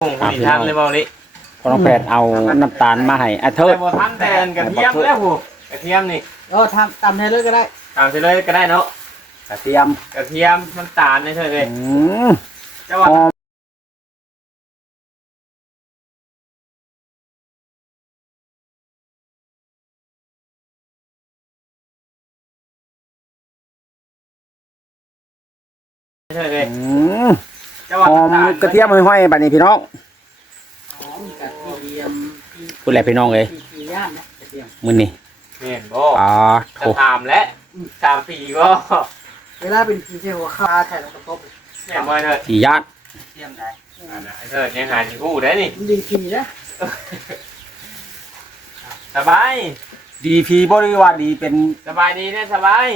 โอ้โหนี่ทันเลยเบาลิพอน้องแพทย์เอาน้ำตาลมาให้อะเทิแต่ดบ่ทันแต่อันกระเทียมแล้วหูกระเทียมนี่เออทำตำให้เลยก็ได้ตามไปเลยก็ได้เนาะกระเทียมกระเทียมน้ำตาลนี่เถอะเลยอืมเจ้าว่า หอม กระเทียมห้อยๆบัดนี้พี่น้องหอมกับเทียมพูดแหละพี่น้องเอ้ยที่ที่ย่านนะกระเทียมมื้อนี้เห็นบ่อ๋อโถจะถามแล้วสามปีก็เวลาเป็นทีเที่ยวคาใช่แล้วก็ตบแม่นบ่เถิดที่ญาติเทียมได้อันน่ะไอ้เถิดยังหาที่พูดได้นี่มันดีทีนะสบายดีพีบ่ได้ว่าดีเป็นสบายดีนะสบาย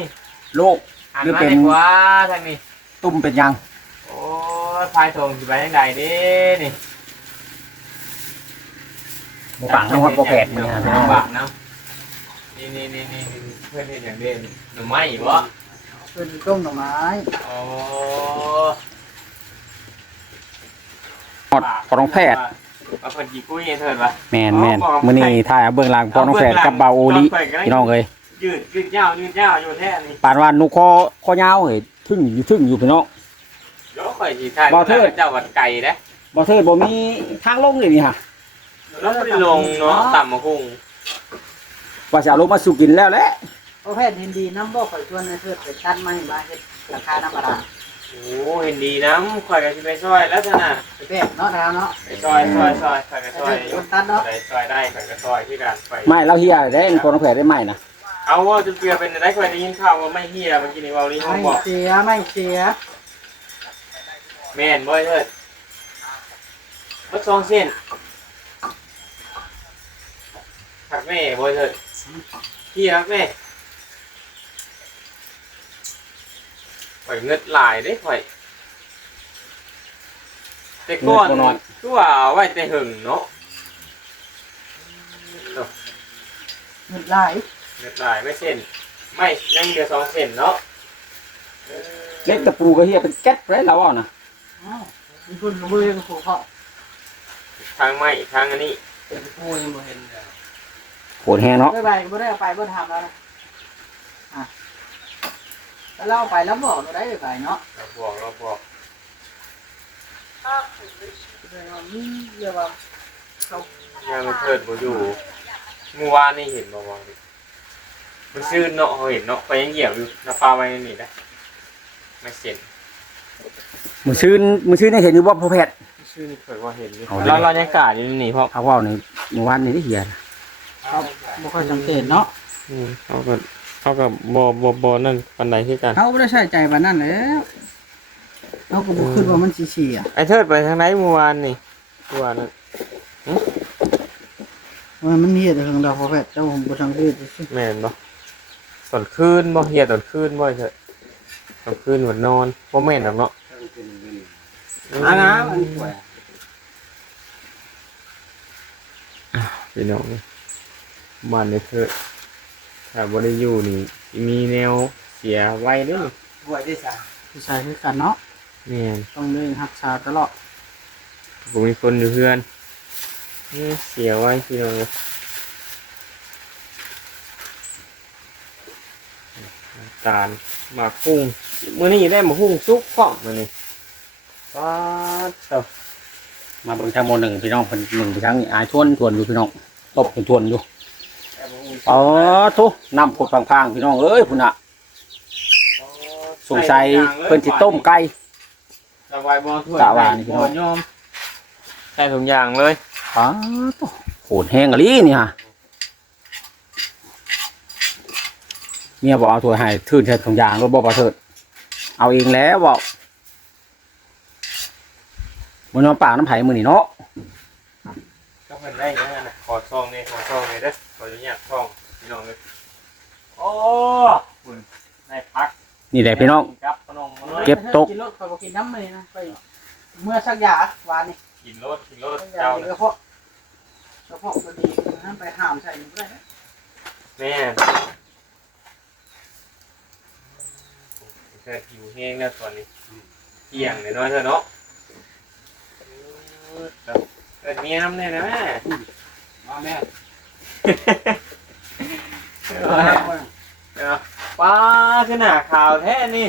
โรคหันหรือมาเป็น ดีกว่าทางนี้ ตุ่มเป็นหยัง โอ้ยพายทงสิไปทางใดเด้นี่บ่ปังน้องฮอดบ่แปดมื้อนี้ฮะพี่น้องบักเนาะนี่นี่นี่นี่เพื่อนเห็นอย่างเด่นหน่อไม้บ่เป็นต้มหน่อไม้โอ้ฮอดพอน้องแพทย์มาเพิ่นกี่กุ้ยเถิดวะแม่นแม่นมื้อนี้ถ่ายเอาเบื้องหลังพอน้องแพทย์กับบ่าวโอลิพี่น้องเอ้ยยืดยืดยาวยืดยาวอยู่แท้นี่ปานว่านุคอคอยาวเฮ้ยทึ่งอยู่ทึ่งอยู่พี่น้อง เดี๋ยวข่อยสิถ่ายบ่เทิด เจ้าวัดไก่เด้บ่เทิดบ่มีทางลงเลยนี่ฮะแล้วบ่ได้ลงเนาะต่ำมาคุ้งว่าจะเอาลงมาสู่กินแล้วแหละพระแพทย์เห็นดีน้ำบ่ข่อยชวนในเพื่อไปตัดไม้มาเฮ็ดราคาน้ำปลาโอ้เห็นดีนะข่อยก็สิไปซอยแล้วท่านน่ะไปแพทย์เนาะแล้วเนาะไปซอยซอยซอยข่อยก็ไปซอยเฮ็ดอยู่คนตัดเนาะได้ซอยได้ข่อยก็ซอยที่กันไปไม่เราเฮียได้พอน้องแพทย์ได้ไหมนะเอาว่าจะเปลี่ยนเป็นได้ข่อยได้ยินข่าวว่าไม่เฮียเมื่อกี้นี่เว้านี่ห้องไม่บอกเสียไม่เสีย แม่นบ่เถิดบ่สองเส้นหักแม่บ่เถิดเฮียหักแม่ข่อยเงิดหลายเด้ข่อย แต่ก่อนตัวเอาไว้แต่หึงเนาะเงินหลายเงิดหลายไม่เส้น ไม่ยังเหลือสองเส้นเนาะเออ เล็กตะปูก็เฮียเป็นแก๊สไรเราอะนะอ้าว มีคนรู้เลยกับผูกเขาทางไม้ทางอันนี้โอ้ยบ่เห็นเลยโหดแฮงเนาะไม่ไปบ่ได้เอาไปบ่ทำแล้วนะอะแล้วเราเอาไปแล้วบอกเราได้ไปเนาะเราบอกเราบอกเลยว่ามีเยอะว่าเขายังเทิดบ่อยู่เมื่อวานนี่เห็นบ่วางดิมันซื่นเนาะเขาเห็นเนาะไปยังเหยียบอยู่นาปลาไว้นี่นะไม่เสร็จ มือชื่นมือชื่นได้เห็นอยู่บ่พอแพทย์ซื่นเคยว่าเห็นอยู่เอาดิ เราเรายังกล้าอยู่นี่เพราะเขาเว่าในเมื่อวานนี้ได้เฮียนะบ่ค่อยสังเกตเนาะอืมเขาก็เขาก็บ่บ่บ่นั่นปันใดคือกันเขาบ่ได้ใช้ใจปานนั้นแหล้วเขาก็บ่คิดว่ามันสิเสียไอ้เทิดไปทางไหนเมื่อวานนี่เมื่อวานนั้นว่ามันเฮ็ดให้เราพอแพทย์เจ้าผมบ่สังเกตซื่อแม่นบ่ตอนคืนบ่เฮียตอนคืนบ่ไอ้เถิดตอนคืนวันนอนบ่แม่นดอกเนาะ อ่านะมันป่วยพี่น้องบ้านในเถิดถ้าบ่ได้อยู่นี่มีแนวเสียไว้เด้อป่วยได้ซะสิใช้คือกันเนาะแม่นต้องเลยรักษาตลอดผมมีคนอยู่เพื่อนนี่เสียไว้พี่น้องเลยน้ำตาลหมากคุ้งมื้อนี้ได้หมากคุ้งซุกพร้อมมื้อนี้ ว้าเจ้ามาเบิ่งทางโมหนึ่งพี่น้องเพิ่นหนึ่งไปทางนี้อายชวนชวนอยู่พี่น้องตบชวนอยู่อ๋อทุน้ำผดพังๆพี่น้องเอ้ยพุ่นน่ะสงสัยเพิ่นสิต้มไก่สบายบ่ถ้วยสบายนี่พี่น้องบ่ยอมใส่ถุงยางเลยอ๋อโหดแห้งอะลีนี่ฮะเมียบอกเอาถ้วยให้ทื่นเถิดของยางรถบ่บ่เถิดเอาเองแล้วบอก มันนอนปากน้ำไผ่มือนี่เนาะก็เพิ่นได้ยังไงนะขอซองนี่ขอซองนี่เด้อขออนุญาตซองพี่น้องเลยโอ้คุณได้พักนี่แหละพี่น้อง ครับขนมมาเลยเก็บตก กินรถข่อยบ่กินน้ำเลยนะไปเมื่อสักยาหวานนี่กินรถกินรถสักยาเจ้าเฉพาะเฉพาะพอดีนั้นไปห้ามใส่มันบ่ได้นะแม่เธอหิวแห้งแล้วตอนนี้เที่ยงเลยเนาะเธอเนาะ เกิดเมียน้ำแน่นะแม่มาแม่ป้าขึ้นหน้าข่าวแท้นี่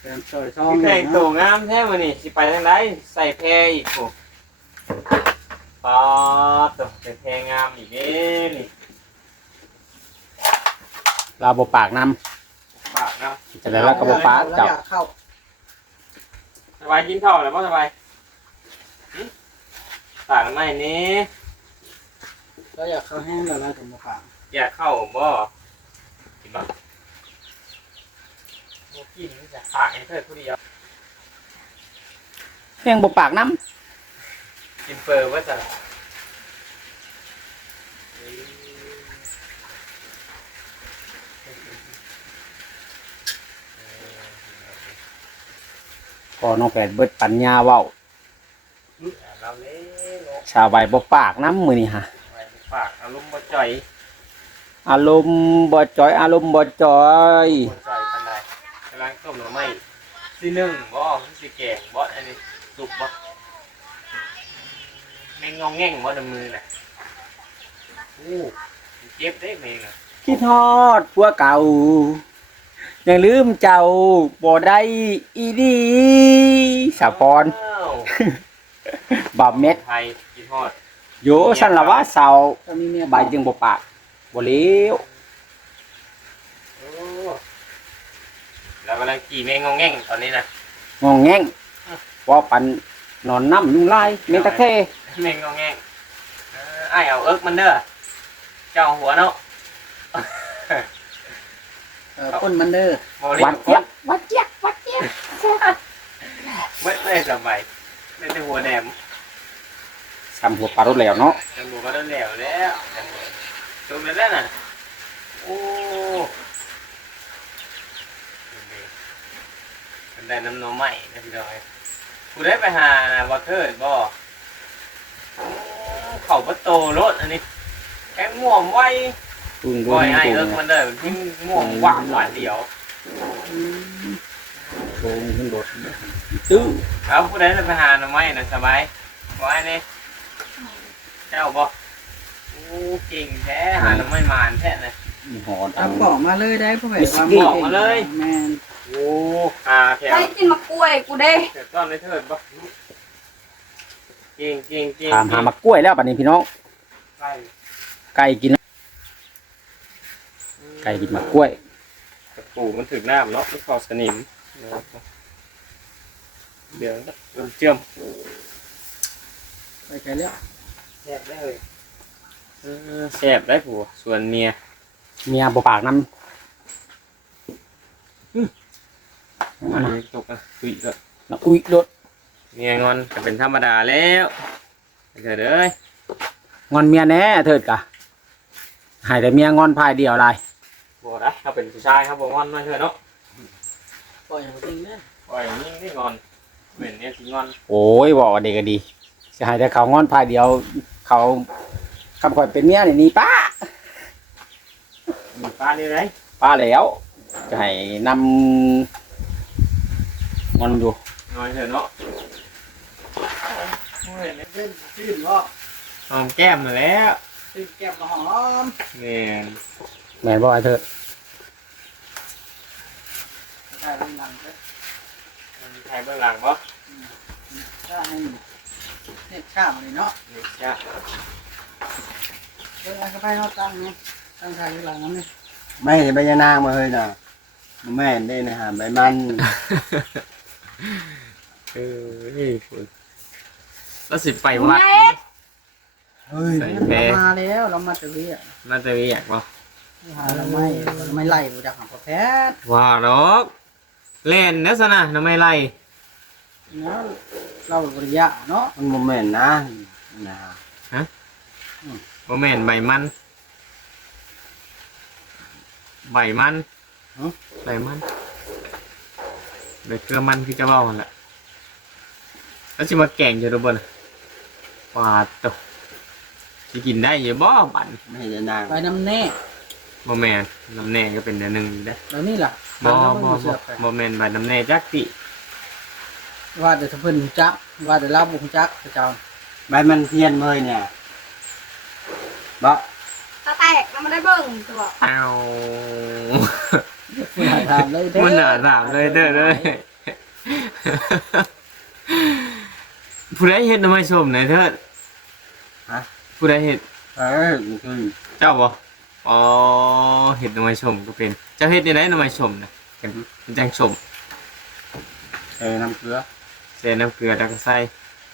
เต็มซอยช่องพี่แต่งตัวงามแท้มานี่สิไปทางไหนใส่แพรอีกโอ้ป้าตัวเป็นแพรงามอีกเด้นี่เราบ่ปากนำปากเนาะจะได้แล้วก็บ่ปากเจ้าอยากเข้าสบายกินข้าวแล้วป่ะสบายหึ ปากไม่นี้เราอยากเข้าแห้งแล้วเราถึงมาฝากอยากเข้าบ่กินบ่บ่กินจะปากไอ้เธอผู้เดียวเพียงบ่ปากนำกินเฟอร์ว่าจะพอน้องแปดเบิดปัญญาเว้า เราเล่นชาวใบบ่ปากนำมื้อนี้ฮะไว้ปากอารมณ์บ่จ่อยอารมณ์บ่จอย อารมณ์บ่จอยบ่จ่อยปานใดกำลังต้มหน่อไม้สิหนึ่งบ่สิแกงบ่อันนี้สุกบ่แมงงองแง่งบ่ในมือน่ะโอ้เจ็บได้แมงอะคิดฮอดผัวเก่ายังลืมเจ้าบ่ได้อีดีสาพร อ้าว บาเม็ดไทยกินฮอดโยสันละว่าเสาตอนนี้เนี่ยใบจึงบ่ปากบ่เลวโอ้เรากำลังกี่แมงงองแง่งตอนนี้นะงองแงงว่าปันนอนน้ำยุงลายเมนตะเคแมงงองแง่งเออไอ้ายเอาเอิกมันเด้อเจ้าหัวเนาะเออคนมันเด้อโมลิวัดคเจี๊ยนบวัดเจี๊ยบวัดเจี๊ยบไม่ได้สบายไม่ได้หัวแดม สามหัวปลารถแล้วเนาะจังหัวก็ได้แล้วแล้วจังหัวจบแล้วน่ะโอ้เป็นได้น้ำนมใหม่นะพี่น้อยกูได้ไปหานะวอเทอร์บ่โอ้เขาประตูรถอันนี้แกงม่วงไว้ตุ้งบอยไอ้เอิกมันเด้อทิ้งม่วงหวานหวานเดียวตุ้งขึ้นรถตื้อแล้วผู้ใดจะไปหาหน่อไม้น่ะสบายบอยนี่ เจ้าบ่โอ้เก่งแท้หาหน่อไม้มานแท้นะหอนเอาบอกมาเลยได้พ่อแม่บอกมาเลย แม่นโอ้หาแถวได้กินมะกล้วยกูได้แถวต้อนในเถิดบ่เก่งเก่งเก่งถามหามากล้วยแล้วบัดนี้พี่น้อง ไก่ไก่กิน ไก่กินมากล้วย กระปูมันถึงน้ำเนาะมันเข้าสนิมเดี๋ยวโดนเชื่อมไปไกลแล้ว แซ่บได้เลยแซ่บได้ผัวส่วนเมียเมียบ่ปากน้อันนี้ตกอะตุยก็ำแล้วอุ้ยรถเมียงอนก็เป็นธรรมดาแล้วเถิดเอ้ยงอนเมียแน่เถิดกะให้แต่เมียงอนพายเดียวอะไรบ่ได้เขาเป็นผู้ชายครับบ่งอนมาเถอะเนาะปล่อยให้จริงเด้อปล่อยยิ่งได้งอนเป็นเนี่ยสิงอน โอ้ยบอกว่าเด็กก็ดีจะให้แต่เขางอนพายเดียว เขาคำข่อยเป็นเมียนี่หนี่ป้ามีป้านี่ไรป้าแล้วจะให้นำงอนอยู่งอนเถอะเนาะโอ้ยเล่นชื่นบ่หอมแก้มมาแล้วชื่นแก้มก็หอมนี่แม่นบอกไอ้เธอใช่เป็นหลังเด้อมีใครเบื้องหลังบ่ถ้าให้ เน็ตข้ามเลยเนาะนี่จ้ะเดี๋ยวเอาเข้าไปเฮาตั้งนี่ตั้งทางอยู่หลังนั้นนี่ไม่เห็นใบยานางมาเลยนะแม่นได้นะฮะใบมันเออนี่คุณแล้วสิไปวัดเฮ้ยใส่แพรเรามาแล้วเรามาจะเรียกมันจะมีอยากบ่หาเราไม่เราไม่ไล่บ่จากหาพ่อแพทย์ว่าดอกเล่นนะสนะทำไมไล่เนาะ เราบริยะเนาะมันโมเมนต์นะนะบ่แม่นใบมันใบมันใบมันใบเกลือมันคือจะเว้าหั่นแหละแล้วสิมาแกงจะรู้บ่น่ะปาดตกสิกินได้อยู่บ่บัดไม่เห็นยานางไปน้ำแน่บ่แม่นน้ำแน่ก็เป็นอันหนึงอยู่เด้อแล้วนี่ล่ะบ่เราบ่ไม่บ่เสือกไปบ่แม่นใบน้ำแน่จักติ ว่าแต่ถ้าเพิ่นรู้จัก ว่าแต่เราบุกจักพระเจ้าใบมันเทียนเลยเนี่ยบ่ตาแตกมันไม่ได้เบิ่งตัวเอามันหาถามเลยเด้อ มันหนาถามเลยเด้อเลยผู้ใดเห็ดทำไมชมไหนอยเถิดฮะ ผู้ใดเห็ดเออมันคือเจ้าบ่อ๋อเห็ดทำไมชมก็เป็น เจ้าเห็ดในไหนทำไมชมนะเป็นเป็นจังชมเออน้ำเกลือใส่น้ำเกลือแล้วก็ใส่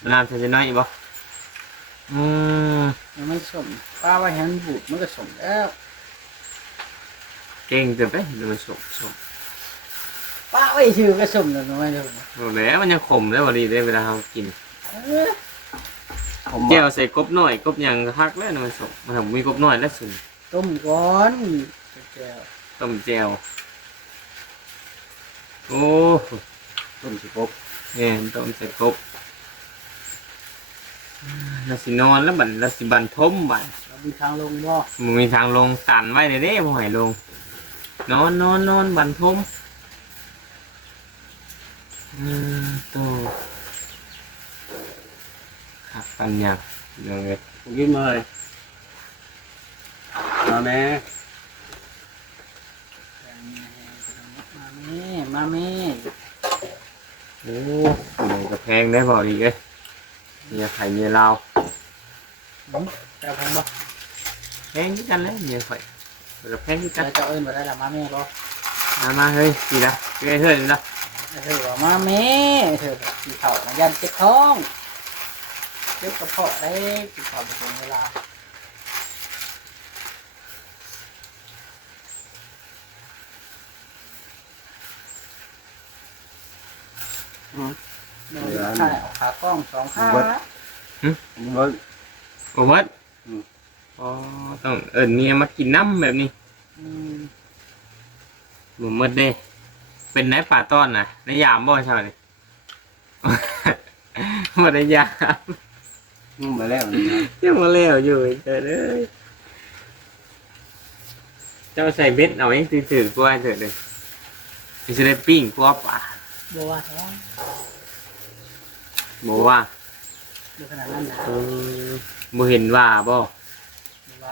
มะนาวใส่น้อยอีกบ่อืมยังไม่สมป้าว่าให้มันบูดมันก็สมแล้วเก่งเกินไปทำไมชมชมป้าไว้ชื่อก็สมแล้วน้อยเด้อโอ้แล้วมันยังขมแล้วพอดีได้เวลาเรากินเออผมแก้วใส่กบหน่อยกบหยังก็คักแล้วนะมันสมมันทำมีกบหน่อยแล้วสุดต้มก่อนแก้วต้มแจวโอ้ต้มสิบ กเนี่ยต้มใส่กบเราสินอนแล้วบัดเราสิบันทมบัดเรามีทางลงบ่มึงมีทางลงตันไว้เลยเด้บ่ให้ลง นอนนอนนอนบันทมอืมโตครับปัญญาเรื่องเล็กกินเลยมาแม่มาแม่มาแม่ โอ้หนูกระแพงได้บ่ดีเอ้ยเมียไข่เมียลาวเจ้าพันบ่แพงคือกันเลยเมียไข่กระแพงคือกัเจ้าน เจ้าเอิ้นบ่ได้ละมาแม่บ่มามาเฮ้ยดีละเฮ้ยเฮ้ยดีละเธอว่ามาแม่เธอแบบกินข้าวมายันเจ็บท้องเจ็บกระเพาะได้กินข้าวไปตรงเวลาเดี๋ยวขาเอาขากล้องสองขาเบิดโอ้วัดอืม อ๋อต้องเอิญเมียมากินน้ำแบบนี้อืมบ่หมดเด้ เป็นนายป่าต้อนนะนายยามบ่ใช่ไหมบ่ได้ยามนุ่มไปแล้วนะยังมาแล้วอยู่อีกเด้อเอ้ยเจ้าใส่เบ็ดเอาเองตื่นๆกล้วยเถิดเลยจะได้ปิ้งกลัวป่า บัวว่าท้องบ่ว่าดูขนาดนั้นนะเออบ่เห็นว่าบ่บัว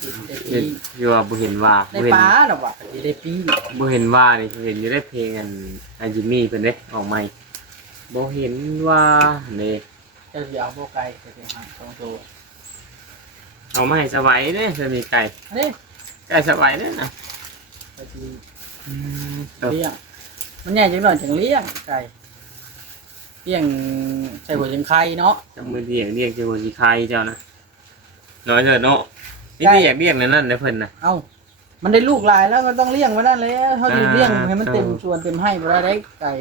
สิได้เห็ปีนอยู่ว่าบ่เห็นว่าได้บ่เห็นปลาหรอวะสิได้ปีบ่เห็นว่านี่เห็นอยู่ได้เพลงอันอันจิมมี่เพิ่นเด้ออกใหม่บ่เห็นว่านี่เจ้าสิเอาโบไก่ไปเป็นหางสองตัวเอามาให้สบายเด้จะมีไก่อันนี้ไก่สบายเด้นะไปทีอืมตัวเลี้ยง มันใหญ่จังหน่อยจังเลี้ยงไก่เลี้ยงใส่หัวจังไข่เนาะ จำมือเรียกเรียกเจ้าสิคายเจ้านะน้อยเถิดเนาะนี่ที่อยากเรียกนั่นนั่นนะเพิ่นน่ะเอ้า มันได้ลูกหลายแล้วมันต้องเลี้ยงไว้นั่นเลยเขาจะอ่าเลี้ยงให้มันเต็มเอาส่วนเต็มให้บ่ได้ได้ไก่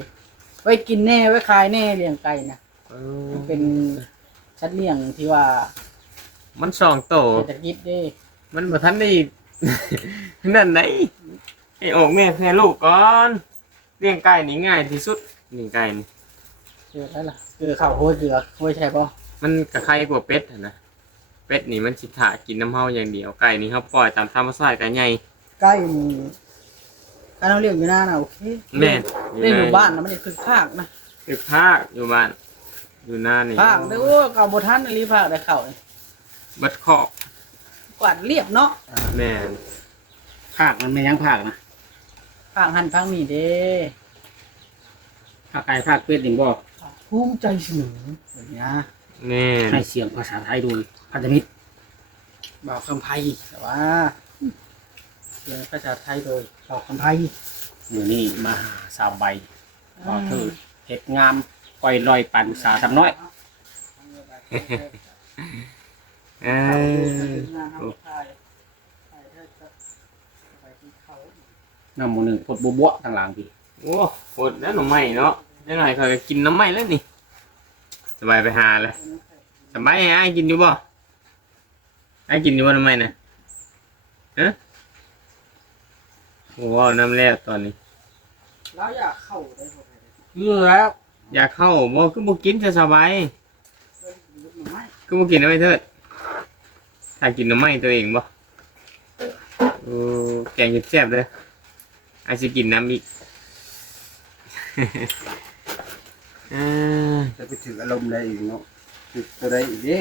ไว้กินแน่ไว้ขายแน่เลี้ยงไก่นะมันเป็นชัดเลี้ยงที่ว่ามันสองโต เศรษฐกิจเด้มันบ่ทันได้ นั่นไหนให้ออกแม่แพ้ลูกก่อน เลี้ยงไก่นี่ง่ายที่สุดนี่ไก่นี่เจอได้ล่ะเกลือข้าวโห้ยเกลือโห้ยใช่ป่ะมันกะไข่กว่าเป็ดหั่นนะเป็ดนี่มันสิถากินน้ำเฮาอย่างเดียวไก่นี่เฮาปล่อยตามธรรมชาติกันใหญ่ใกล้นี่การเราเลี้ยงอยู่หน้าน่ะโอเคแม่นเลี้ยงอยู่บ้านนะมันจะคือภาคนะคือภาคอยู่บ้านอยู่หน้านี่ภาคได้โอ้เก่าบทันอันนี้ภาคได้เข่านี่เบัดคอกกวาดเรียบเนาะ แม่นภาคมันไม่ยั้งภาคนะ ภาคหันภาคนี่เด้ภาคไก่ภาคเป็ดนี่บ่ภูมิใจเสนอแบบนี้นะแม่นให้เสียงภาษาไทยโดยพันธมิตรบ่าวคำไพแต่ว่าเรียนภาษาไทยโดยบ่าวคำไพมือนี้มาหาสาวใบก็คือเห็ดงามปล่อยลอยปันสาทำน้อยเออ น้ำหมูหนึ่งพดบัวบัวทางหลังพี่โอ้โหดแล้วหน่อไม้เนาะได้หน่อยเขาก็กินน้ำไม้แล้วนี่สบายไปหาเลยสบายไอ้ายกินอยู่บ่ไอ้ายกินอยู่บ่น้ำไม้น่ะฮะโอ้ว้าวน้ำแล้วตอนนี้ แล้วอยากเข้าได้บ่ได้เลือแล้วอยากเข้าบ่คือบ่กินจะสบายเพิ่นยุบหน่อไม้คือบ่กินน้ำไม้เถิดถ้ากินน้ำไม้ตัวเองบ่โอ้แกงแซ่บๆเลย ไอ้สิกินน้ำอีกเออจะไปถืออารมณ์ได้อีกเนาะติดตัวใดอีกเด้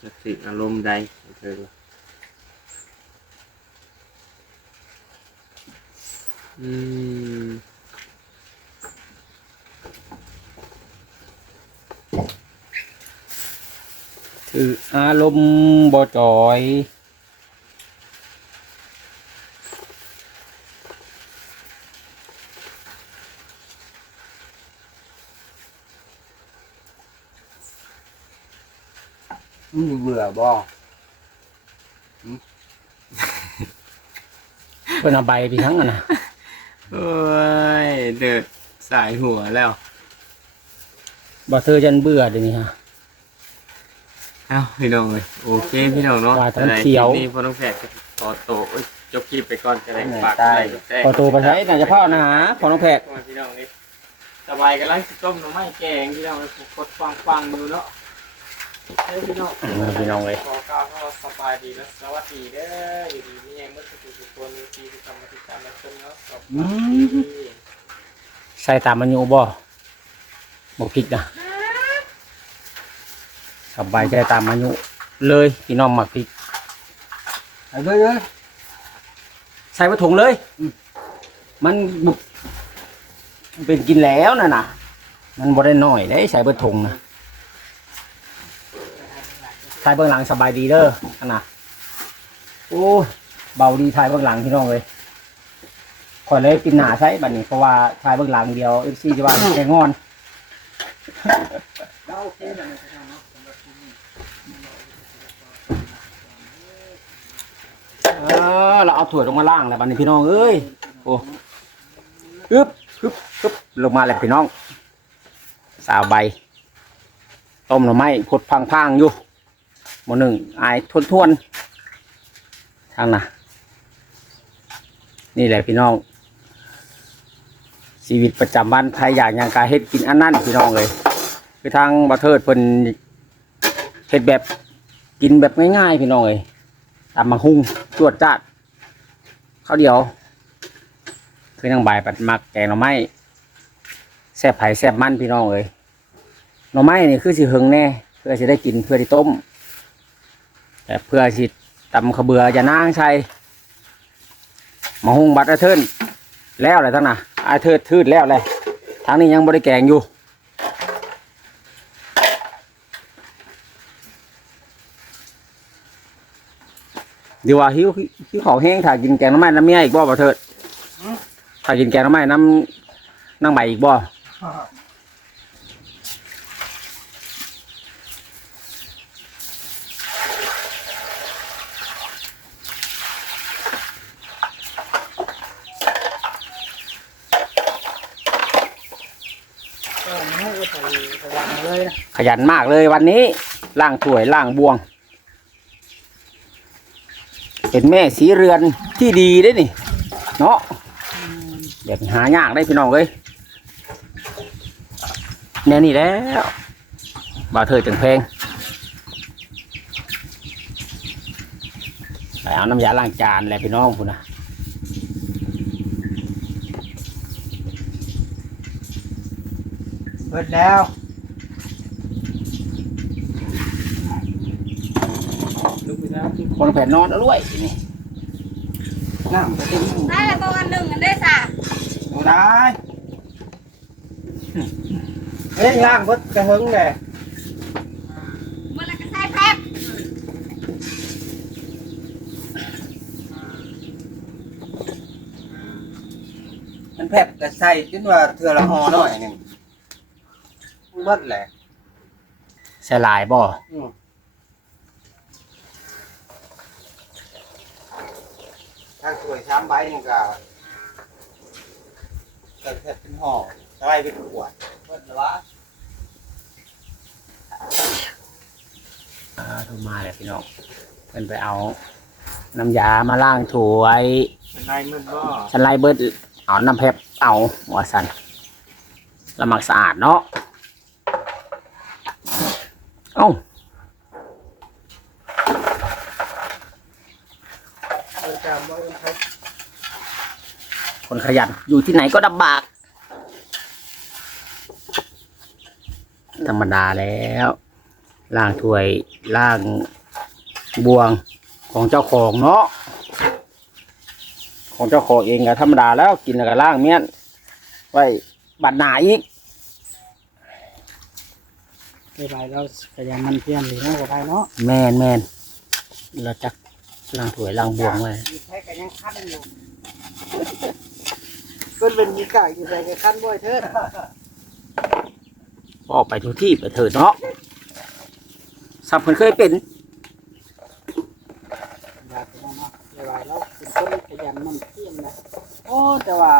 จะสิอารมณ์ใดเธอดูอืม คืออารมณ์บ่จอยมึงเบื่อบ่เพิ่นเอาใบไปทั้งอะนะโอ้ย เดือดสายหัวแล้วบ่เธอจันเบื่อเดี๋ยวนี้ฮะเอ้าพี่น้องเลยโอเคพี่น้องเนาะว่าทั้งเขียว นี่พอต้องแฝกขอโตวเอ้ยจบคลิปไปก่อนจะได้ฝากอะไรกับแจ้งพอโตไปใช้น่าจะพ่อนะฮะพอน้องแพทย์พี่น้องนี่สบายกันแล้วสิต้มหน่อไม้แกงพี่น้องกดฟังฟังๆดูเนาะเฮ้ยพี่น้องพี่น้องเลยขอกล่าวว่าสบายดีและสวัสดีเด้ออยู่ดีมีแรงเมื่อสักครู่ทุกคนมีที่ทำมาติดตามรับชมเนาะขอบคุณใส่ตามมันอยู่บ่บ่ผิดนะ สบายใจตามมันอยู่เลยพี่น้องหมักพริกไอ้เด้อเด้อใส่ผ้าถุงเลย มันบุกมันเป็นกินแล้วน่ะนะมันบ่ได้น้อยได้ใส่ผ้าถุงนะถ่ายเบื้องหลังสบายดีเด้ออันน่ะโอ้ยเบาดีถ่ายเบื้องหลังพี่น้องเลยขอยเลยกินหนาใช้บัดนี้เพราะว่าถ่ายเบื้องหลังเดียวเอฟซีจะว่าแกงอน แล้วโอเคแล้วนะพี่น้องเนาะสำหรับที่นี่ เออเราเอาถั่วลงมาล่างแล้วบัดนี้พี่น้องเอ้ยโอ้อึ๊บอึ๊บอึ๊บลงมาแล้วพี่น้อง สาวใบ ต้มหน่อไม้พดพังๆอยู่หมอหนึ่งอายทวนๆทางน่ะ นี่แหละพี่น้อง ชีวิตประจำวันใครอยากอย่างกายเฮ็ดกินอันนั้นพี่น้องเลยคือทางบัเทิดเพิ่นเฮ็ดแบบกินแบบง่ายๆพี่น้องเลย ตามมาหุงจวดจัดข้าวเดียว คือนางใบายปัดมักแกงหน่อไม้แซ่บไผ่แซ่บมันพี่น้องเลยหน่อไม้นี่คือสิหึงแน่เพื่อจะได้กินเพื่อที่ต้ม แต่เพื่อสิตำขเบือจะนางใช่มาหุงบัดอาเทินแล้วอะไรทั้งน่ะอาเทิดทืดแล้วเลยทางนี้ยังบริแกงอยู่ ดีว่าหิวหิวของแห้งถ่ายกินแกงหน้ำไม้น้ำเมียอีกบ่บ่เถิดถ่ายกินแกงหน้ำไม้น้ำนั่งใบอีกบ่ก็ให้ก็ไปไปวางเลยนะขยันมากเลยวันนี้ล่างถ้วยล่างบวง เป็นแม่สีเรือนที่ดีได้นี่ เนาะแบบหายากได้พี่น้องเลยแน่นี่แล้วบ่าวเธอจังเพลงไปเอาน้ำยาล้างจานแหละพี่น้องพูนนะเบิดแล้ว ลุกไปแล้ว คนแผ่นนอนเอาด้วยนี่น้ำก็ได้ได้ละตัวอันหนึ่งอันได้สามบ่ได้เอ้ยล่างเบิดกระหึงแหละเมื่อไรก็ใส่แพ็คมันแผบก็ใส่จนว่าเทื่อละห่อน้อยหนึงเบิดแหละใส่ลายบ่อืม ทางถ้วยช้ำใบนี่ก็ก็แค่เป็นห่อใส่เป็นขวดเบิดแล้ววะอ่าโทรมาแล้วพี่น้องเพิ่นไปเอา น้ำยามาล้างถ้วยเป็นไรมืดบ่ฉันไล่เบิดเอาน้ำเพชรเอาหัวสันละมักสะอาดเนาะเอ้า คนขยันอยู่ที่ไหนก็ลำบาก ธรรมดาแล้วล่างถวยล่างบวงของเจ้าของเนาะของเจ้าของเองก็ธรรมดาแล้วกินแล้วก็ล่างเมียนไว้บัดหนาอีกไปไปแล้วพยายามมันเพี้ยนหรือไม่ก็บไปเนาะแมนแมนเราจัก ล่างถ้วยล่างบวงไว้มีแพ้กันยังคันอยู่เพิ่นเป็นมีกากอยู่ใส่กันคันบ่อยเถิดออกไปทุกที่ไปเถิดเนาะสับเพิ่นเคยเป็นอยากไปเนาะไปไปเราเป็นคนขยันมันเพียนนะโอ้แต่ว่า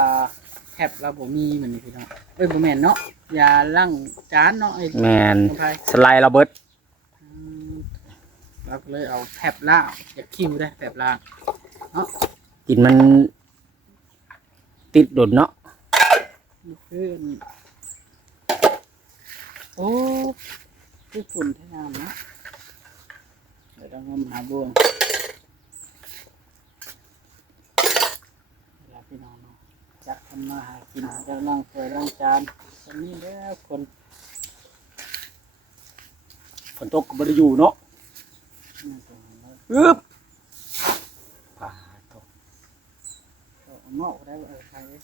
แคบเราบ่มีเหมือนนี่พี่น้องเอ้ยบ่แม่นเนาะอย่าล้างจานเนาะไอ้แมนน้องไผสไลด์ระเบิดอืม เราก็เลยเอาแผบล่างอยากคิวได้แผบล่างกินมัน ติดดดเนาะนี่คือโอ้คือฝุ่นแท้งามนะเดี๋ยวต้องงมหาบ่วงเวลาพี่น้องเนาะจักทำมาหากินจะล้างถ้วยล้างจานอันนี้แล้วคน ฝนตกก็บ่ได้อยู่เนาะ อึบเอานอกได้ว่าเออใครเด้